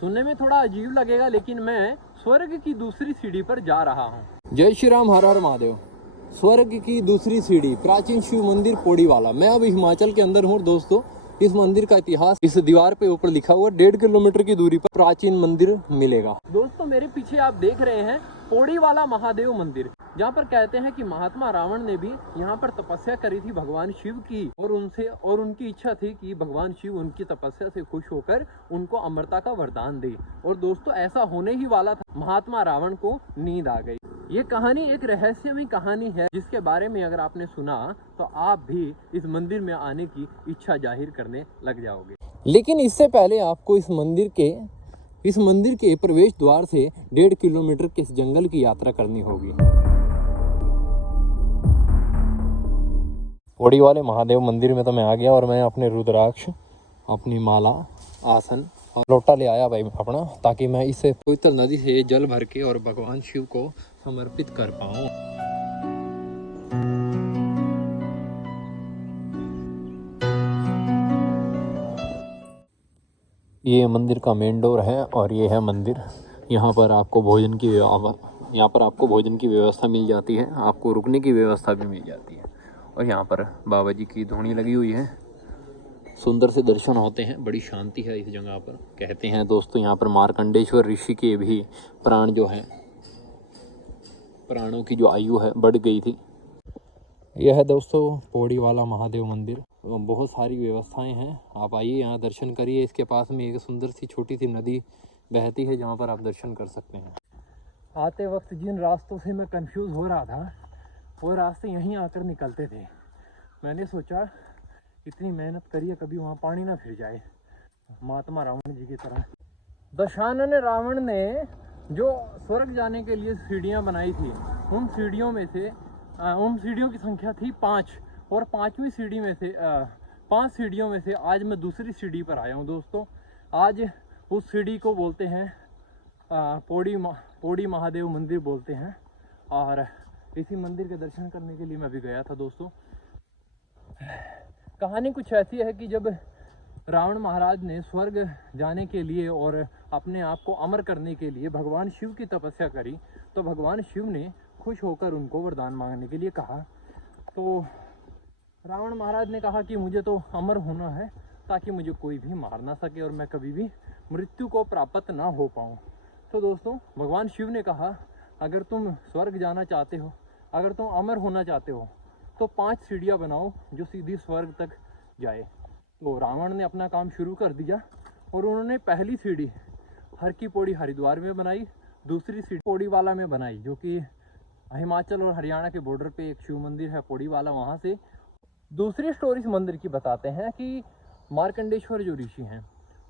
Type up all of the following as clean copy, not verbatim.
सुनने में थोड़ा अजीब लगेगा, लेकिन मैं स्वर्ग की दूसरी सीढ़ी पर जा रहा हूँ। जय श्री राम, हर हर महादेव। स्वर्ग की दूसरी सीढ़ी, प्राचीन शिव मंदिर पौड़ीवाला। मैं अब हिमाचल के अंदर हूँ दोस्तों। इस मंदिर का इतिहास इस दीवार पे ऊपर लिखा हुआ, 1.5 किलोमीटर की दूरी पर प्राचीन मंदिर मिलेगा। दोस्तों मेरे पीछे आप देख रहे हैं पौड़ीवाला महादेव मंदिर, जहाँ पर कहते हैं कि महात्मा रावण ने भी यहाँ पर तपस्या करी थी भगवान शिव की, और उनकी इच्छा थी कि भगवान शिव उनकी तपस्या से खुश होकर उनको अमरता का वरदान दे। और दोस्तों ऐसा होने ही वाला था, महात्मा रावण को नींद आ गई। ये कहानी एक रहस्यमय कहानी है, जिसके बारे में अगर आपने सुना तो आप भी इस मंदिर में आने की इच्छा जाहिर करने लग जाओगे। लेकिन इससे पहले आपको इस मंदिर के प्रवेश द्वार से 1.5 किलोमीटर के इस जंगल की यात्रा करनी होगी। पौड़ीवाले महादेव मंदिर में तो मैं आ गया, और मैं अपने रुद्राक्ष, अपनी माला, आसन और लोटा ले आया भाई अपना, ताकि मैं इस पवित्र नदी से जल भर के और भगवान शिव को समर्पित कर पाऊं। ये मंदिर का मेन डोर है, और ये है मंदिर। यहाँ पर आपको भोजन की व्यवस्था मिल जाती है, आपको रुकने की व्यवस्था भी मिल जाती है। और यहाँ पर बाबा जी की धूनी लगी हुई है, सुंदर से दर्शन होते हैं, बड़ी शांति है इस जगह पर। कहते हैं दोस्तों यहाँ पर मार्कंडेश्वर ऋषि के भी प्राण जो हैं, प्राणों की जो आयु है बढ़ गई थी। यह है दोस्तों पौड़ीवाला महादेव मंदिर। बहुत सारी व्यवस्थाएं हैं, आप आइए यहाँ दर्शन करिए। इसके पास में एक सुंदर सी छोटी सी नदी बहती है, जहाँ पर आप दर्शन कर सकते हैं। आते वक्त जिन रास्तों से मैं कंफ्यूज हो रहा था, वो रास्ते यहीं आकर निकलते थे। मैंने सोचा इतनी मेहनत करिए, कभी वहाँ पानी ना फिर जाए, महात्मा रावण जी की तरह। दशानन रावण ने जो स्वर्ग जाने के लिए सीढ़ियाँ बनाई थी, उन सीढ़ियों की संख्या थी 5, और 5वीं सीढ़ी में से 5 सीढ़ियों में से आज मैं दूसरी सीढ़ी पर आया हूँ दोस्तों। आज उस सीढ़ी को बोलते हैं पौड़ी महादेव मंदिर बोलते हैं, और इसी मंदिर के दर्शन करने के लिए मैं भी गया था दोस्तों। कहानी कुछ ऐसी है कि जब रावण महाराज ने स्वर्ग जाने के लिए और अपने आप को अमर करने के लिए भगवान शिव की तपस्या करी, तो भगवान शिव ने खुश होकर उनको वरदान मांगने के लिए कहा। तो रावण महाराज ने कहा कि मुझे तो अमर होना है, ताकि मुझे कोई भी मार ना सके और मैं कभी भी मृत्यु को प्राप्त ना हो पाऊँ। तो दोस्तों भगवान शिव ने कहा, अगर तुम स्वर्ग जाना चाहते हो, अगर तुम अमर होना चाहते हो, तो 5 सीढ़ियाँ बनाओ जो सीधी स्वर्ग तक जाए। तो रावण ने अपना काम शुरू कर दिया, और उन्होंने पहली सीढ़ी हर की पौड़ी हरिद्वार में बनाई, दूसरी सीढ़ी पौड़ीवाला में बनाई, जो कि हिमाचल और हरियाणा के बॉर्डर पे एक शिव मंदिर है पौड़ीवाला। वहाँ से दूसरी स्टोरी इस मंदिर की बताते हैं कि मार्कंडेश्वर जो ऋषि हैं,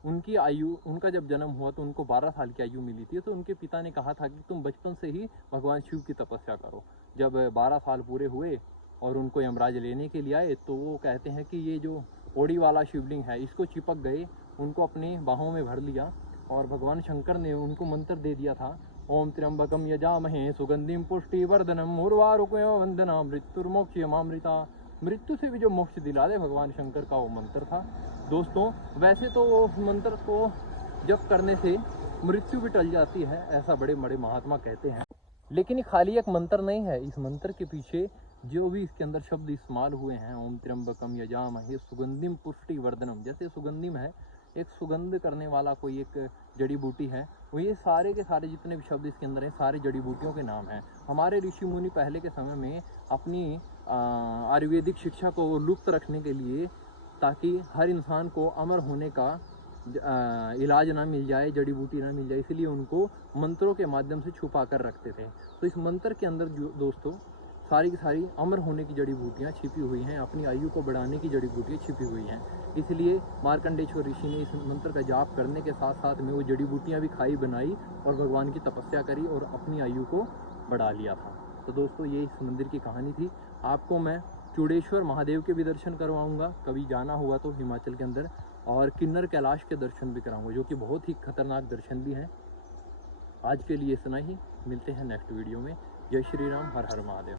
उनकी आयु, उनका जब जन्म हुआ तो उनको 12 साल की आयु मिली थी। तो उनके पिता ने कहा था कि तुम बचपन से ही भगवान शिव की तपस्या करो। जब 12 साल पूरे हुए और उनको यमराज लेने के लिए आए, तो वो कहते हैं कि ये जो पौड़ीवाला शिवलिंग है, इसको चिपक गए, उनको अपनी बाहों में भर लिया, और भगवान शंकर ने उनको मंत्र दे दिया था, ओम त्र्यंबकम यजामहे सुगंधिम पुष्टिवर्धनम उर्वारुकमेव वंदना मृत्युर्मोक्षयमामृता। मृत्यु से भी जो मोक्ष दिला दे, भगवान शंकर का वो मंत्र था दोस्तों। वैसे तो वो मंत्र को जप करने से मृत्यु भी टल जाती है, ऐसा बड़े बड़े महात्मा कहते हैं। लेकिन ये खाली एक मंत्र नहीं है, इस मंत्र के पीछे जो भी इसके अंदर शब्द इस्तेमाल हुए हैं, ओम त्र्यंबकम यजामहे सुगंधिम पुष्टिवर्धनम, जैसे सुगंधिम है, एक सुगंध करने वाला कोई एक जड़ी बूटी है, वो ये सारे के सारे जितने भी शब्द इसके अंदर हैं, सारे जड़ी बूटियों के नाम हैं। हमारे ऋषि मुनि पहले के समय में अपनी आयुर्वेदिक शिक्षा को लुप्त रखने के लिए, ताकि हर इंसान को अमर होने का इलाज ना मिल जाए, जड़ी बूटी ना मिल जाए, इसलिए उनको मंत्रों के माध्यम से छुपा कर रखते थे। तो इस मंत्र के अंदर जो दोस्तों सारी की सारी अमर होने की जड़ी बूटियाँ छिपी हुई हैं, अपनी आयु को बढ़ाने की जड़ी बूटियाँ छिपी हुई हैं। इसलिए मार्कंडेश्वर ऋषि ने इस मंत्र का जाप करने के साथ साथ में वो जड़ी बूटियाँ भी खाई बनाई, और भगवान की तपस्या करी, और अपनी आयु को बढ़ा लिया था। तो दोस्तों ये इस मंदिर की कहानी थी। आपको मैं चूड़ेश्वर महादेव के भी दर्शन करवाऊँगा, कभी जाना हुआ तो हिमाचल के अंदर, और किन्नर कैलाश के दर्शन भी कराऊँगा, जो कि बहुत ही खतरनाक दर्शन भी हैं। आज के लिए इतना ही, मिलते हैं नेक्स्ट वीडियो में। जय श्री राम, हर हर महादेव।